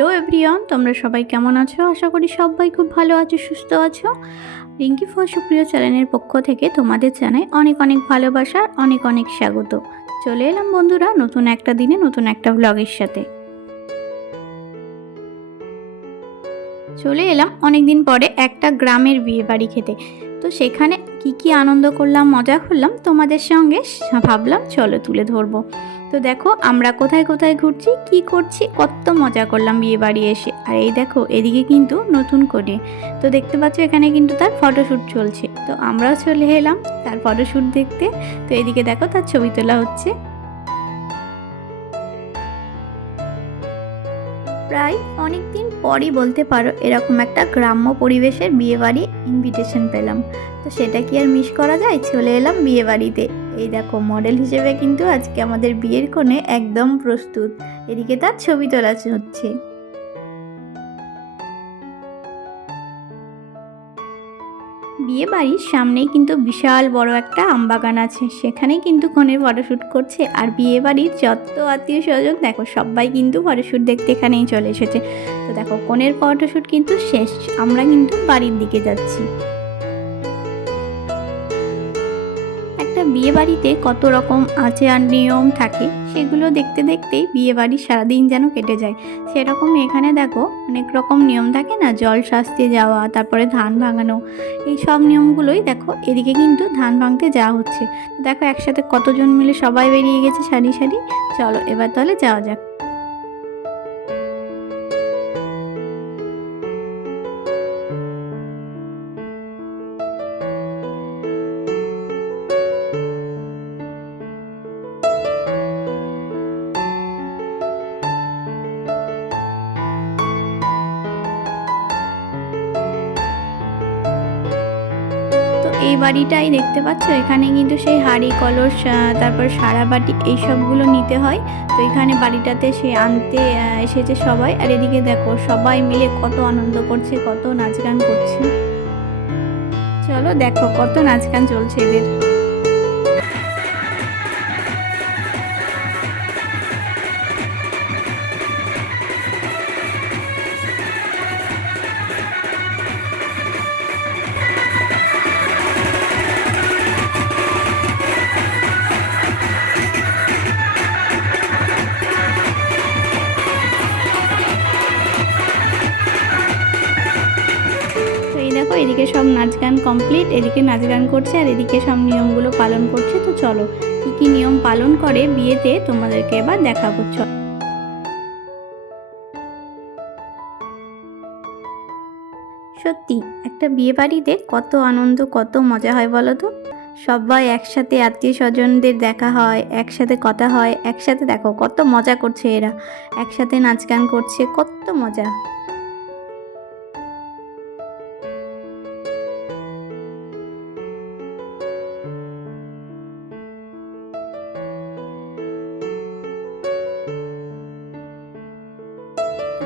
Hello everyone, তোমরা সবাই কেমন আছো? আশা করি সবাই খুব ভালো আছো, সুস্থ আছো। রিঙ্কি ফর সুপ্রিয় চ্যানেলের পক্ষ থেকে তোমাদের জানাই অনেক অনেক ভালোবাসার অনেক অনেক স্বাগত। চলে এলাম বন্ধুরা নতুন একটা দিনে, নতুন একটা ব্লগের সাথে। চলে এলাম অনেক দিন পরে একটা গ্রামের বিয়ে বাড়ি খেতে। তো সেখানে কি কি আনন্দ করলাম, মজা করলাম, তোমাদের সঙ্গে ভাবলাম চলো তুলে ধরবো। তো দেখো, আমরা কোথায় কোথায় ঘুরছি, কি করছি, কত মজা করলাম বিয়ে বাড়ি এসে। আর এই দেখো, এদিকে কিন্তু নতুন করে। তো দেখতে পাচ্ছ, এখানে কিন্তু তার ফটোশ্যুট চলছে। তো আমরাও চলে এলাম তার ফটোশ্যুট দেখতে। তো এদিকে দেখো, তার ছবি তোলা হচ্ছে। প্রায় অনেক দিন পরই বলতে পারো, এরকম একটা গ্রাম্য পরিবেশের বিয়ে বাড়ি ইনভিটেশন পেলাম। তো সেটা কি আর মিস করা যায়? চলে এলাম বিয়ে বাড়িতে। এই দেখো মডেল হিসেবে কিন্তু আজকে আমাদের বিয়ের কোণে একদম প্রস্তুত। এদিকে তার ছবি তোলা হচ্ছে। বিয়ে বাড়ির সামনেই কিন্তু বিশাল বড় একটা আমবাগান আছে। সেখানেই কিন্তু কনের ফটোশ্যুট করছে। আর বিয়ে বাড়ির যত আত্মীয় স্বজন দেখো, সবাই কিন্তু ফটোশ্যুট দেখতে এখানেই চলে এসেছে। তো দেখো, কনের ফটোশ্যুট কিন্তু শেষ। আমরা কিন্তু বাড়ির দিকে যাচ্ছি। একটা বিয়ে বাড়িতে কত রকম আচার নিয়ম থাকে, সেগুলো দেখতে দেখতে বিয়ে বাড়ি সারাদিন যেন কেটে যায়। সেরকম এখানে দেখো, অনেক রকম নিয়ম থাকে না? জল শাস্তি যাওয়া, তারপরে ধান ভাঙানো, এই সব নিয়মগুলোই দেখো, এদিকে কিন্তু ধান ভাঙতে যাওয়া হচ্ছে। দেখো একসাথে কতজন মিলে সবাই বেরিয়ে গেছে সারি সারি। চলো এবার তাহলে যাওয়া যাক। বাড়িটাই দেখতে পাচ্ছ? এখানে কিন্তু সেই হাঁড়ি, কলস তারপর সারা বাটি এইসবগুলো নিতে হয়। তো এখানে বাড়িটাতে সে আনতে এসেছে সবাই। আর এদিকে দেখো, সবাই মিলে কত আনন্দ করছে, কত নাচ গান করছে। চলো দেখো কত নাচ গান চলছে এদের। নাচ গান কমপ্লিট এদিকে নাচ গান করছে আর এদিকে সব নিয়মগুলো পালন করছে। তো চলো, কি কি নিয়ম পালন করে বিয়েতে তোমাদেরকে এবার দেখাবো। চলো সত্যি, একটা বিয়ে বাড়িতে কত আনন্দ, কত মজা হয় বলো তো? সবাই একসাথে আত্মীয় স্বজনদের দেখা হয়, একসাথে কথা হয়, একসাথে দেখো কত মজা করছে এরা। একসাথে নাচ গান করছে, কত মজা।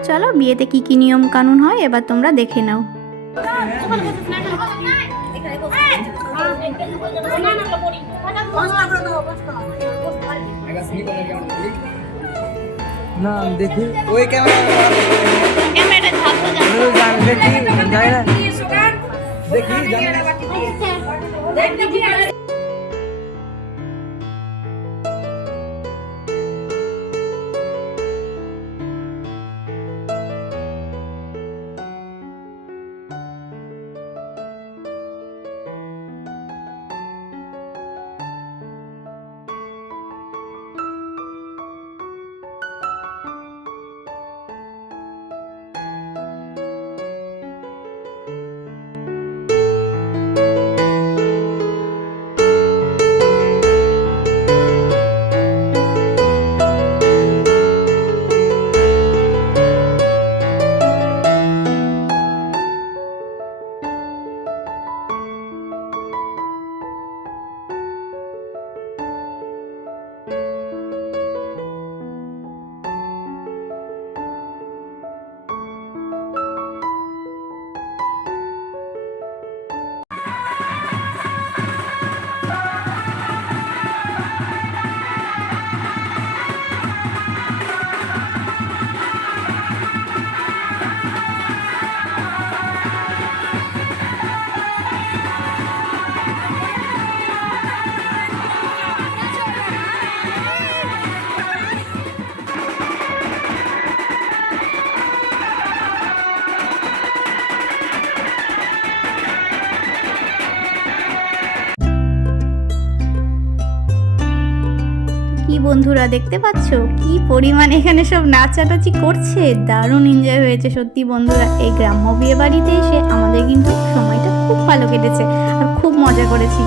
চলো বিয়েতে কি কি নিয়ম কানুন হয় এবার তোমরা দেখে নাও। না দেখি। ওই ক্যামেরা। দেখি জানি। না দেখি জানি। না বন্ধুরা, দেখতে পাচ্ছ? কি পরিমাণ এখানে সব নাচাটাচি করছে? দারুণ এনজয় হয়েছে সত্যি বন্ধুরা। এই গ্রাম্য বিয়ে বাড়িতে এসে আমাদের কিন্তু সময়টা খুব ভালো কেটেছে আর খুব মজা করেছি।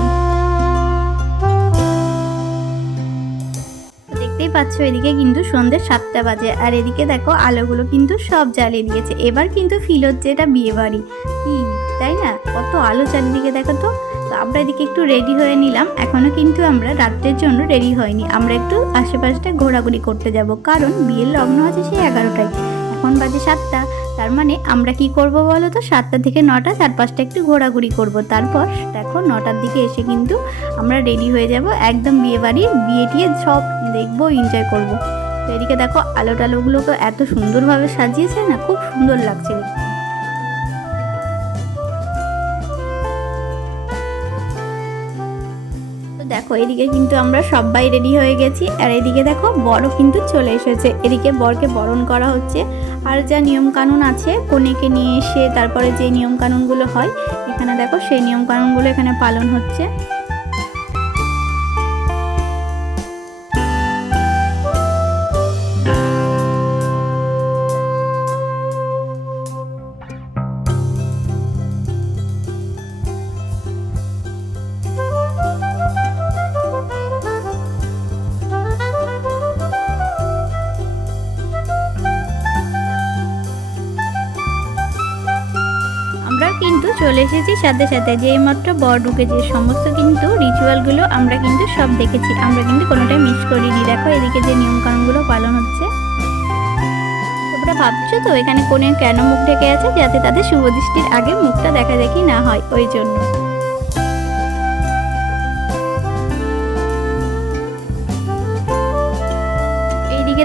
দেখতেই পাচ্ছ, এদিকে কিন্তু সন্ধ্যে সাতটা বাজে আর এদিকে দেখো আলোগুলো কিন্তু সব জ্বালিয়ে দিয়েছে। এবার কিন্তু ফিল হচ্ছে এটা বিয়ে বাড়ি। কি, তাই না? কত আলো চারিদিকে, দেখো তো। তো আমরা এদিকে একটু রেডি হয়ে নিলাম। এখনও কিন্তু আমরা রাত্রের জন্য রেডি হয়নি। আমরা একটু আশেপাশটা ঘোরাঘুরি করতে যাব। কারণ বিয়ের লগ্ন আছে সেই এগারোটায়। এখন বাজে সাতটা। তার মানে আমরা কি করব বলো তো? সাতটা থেকে নটা, চারপাশটা একটু ঘোরাঘুরি করব। তারপর দেখো নটার দিকে এসে কিন্তু আমরা রেডি হয়ে যাব একদম বিয়ে বাড়ির বিয়ে টিয়ে সব দেখব এনজয় করব। তো এদিকে দেখো আলো টালোগুলোকে এত সুন্দরভাবে সাজিয়েছে না? খুব সুন্দর লাগছে। দেখতে। দেখো, এদিকে কিন্তু আমরা সবাই রেডি হয়ে গেছি। আর এদিকে দেখো বড় কিন্তু চলে এসেছে। এদিকে বরকে বরণ করা হচ্ছে। আর যা নিয়ম কানুন আছে, কনেকে নিয়ে এসে তারপরে যে নিয়ম কানুনগুলো হয়, এখানে দেখো সেই নিয়ম কানুনগুলো এখানে পালন হচ্ছে। কিন্তু চলে এসেছি সাথে সাথে। যে মাত্র বর ঢুকেছে, সমস্ত কিন্তু রিচুয়ালগুলো আমরা কিন্তু সব দেখেছি। আমরা কিন্তু কোনোটাই মিস করিনি। দেখো, এদিকে যে নিয়মকানুনগুলো পালন হচ্ছে। তোমরা ভাবছ তো, এখানে কোনে কেন মুখ ঢেকে আছে, যাতে তাদের শুভ দৃষ্টির আগে মুখটা দেখা দেখি না হয়, ওই জন্য।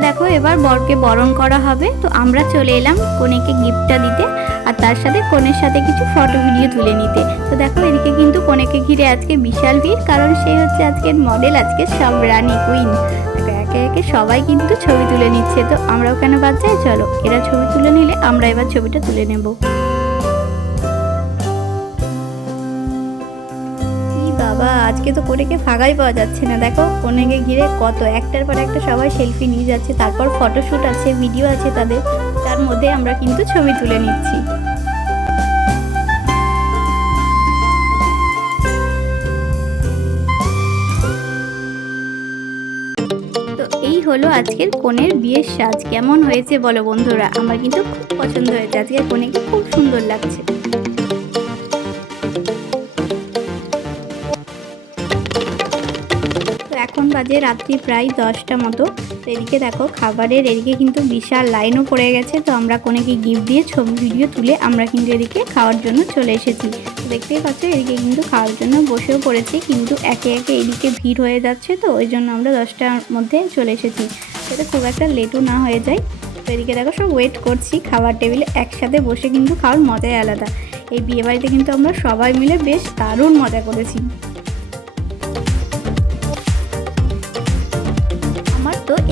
দেখো, এবার বরকে বরণ করা হবে। তো আমরা চলে এলাম কনেকে গিফটটা দিতে। আর তার সাথে কনের সাথে কিছু ফটো ভিডিও তুলে নিতে। তো দেখো, এদিকে কিন্তু কনেকে ঘিরে আজকে বিশাল ভিড়, কারণ সেই হচ্ছে আজকের মডেল আজকে সব রানী কুইন একে একে সবাই কিন্তু ছবি তুলে নিচ্ছে। তো আমরাও কেন বাদ যাই? চলো, এরা ছবি তুলে নিলে আমরা এবার ছবিটা তুলে নেব। আজকে তো কোনেকে ফাঁকাই পাওয়া যাচ্ছে না। দেখো কোনেকে ঘিরে কত, একটার পর একটা সবাই সেলফি নিয়ে যাচ্ছে, তারপর ফটোশ্যুট আছে ভিডিও আছে তাদের, তার মধ্যে আমরা কিন্তু ছবি তুলে নিচ্ছি। হলো আজকের কোণের বিয়ের সাজ। কেমন হয়েছে বলো বন্ধুরা? আমার কিন্তু খুব পছন্দ হয়েছে। আজকের কোণেকে খুব সুন্দর লাগছে। এখন বাজে রাত্রি প্রায় দশটা মতো। তো এদিকে দেখো খাবারের এদিকে কিন্তু বিশাল লাইনও পড়ে গেছে। তো আমরা কোনেকে গিফট দিয়ে ছবি ভিডিও তুলে আমরা কিন্তু এদিকে খাওয়ার জন্য চলে এসেছি। দেখতেই পাচ্ছ এদিকে কিন্তু খাওয়ার জন্য বসেও পড়েছি। কিন্তু একে একে এদিকে ভিড় হয়ে যাচ্ছে তো, ওই জন্য আমরা দশটার মধ্যে চলে এসেছি। সেটা খুব একটা লেটও না হয়ে যায়। তো এদিকে দেখো সব ওয়েট করছি। খাবার টেবিলে একসাথে বসে কিন্তু খাওয়ার মজাই আলাদা। এই বিয়েবাড়িতে কিন্তু আমরা সবাই মিলে বেশ দারুণ মজা করেছি।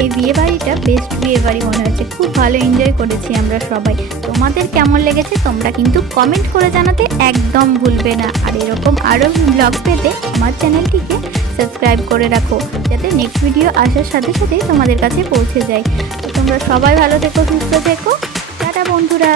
এই বিয়ে বাড়িটা বেস্ট বিয়ে বাড়ি মনে হচ্ছে। খুব ভালো এনজয় করেছি আমরা সবাই। তোমাদের কেমন লেগেছে তোমরা কিন্তু কমেন্ট করে জানাতে একদম ভুলবে না। আর এরকম আরও ব্লগ পেতে আমার চ্যানেলটিকে সাবস্ক্রাইব করে রাখো, যাতে নেক্সট ভিডিও আসার সাথে সাথে তোমাদের কাছে পৌঁছে যায়। তোমরা সবাই ভালো থেকো, সুস্থ থেকো। টাটা বন্ধুরা।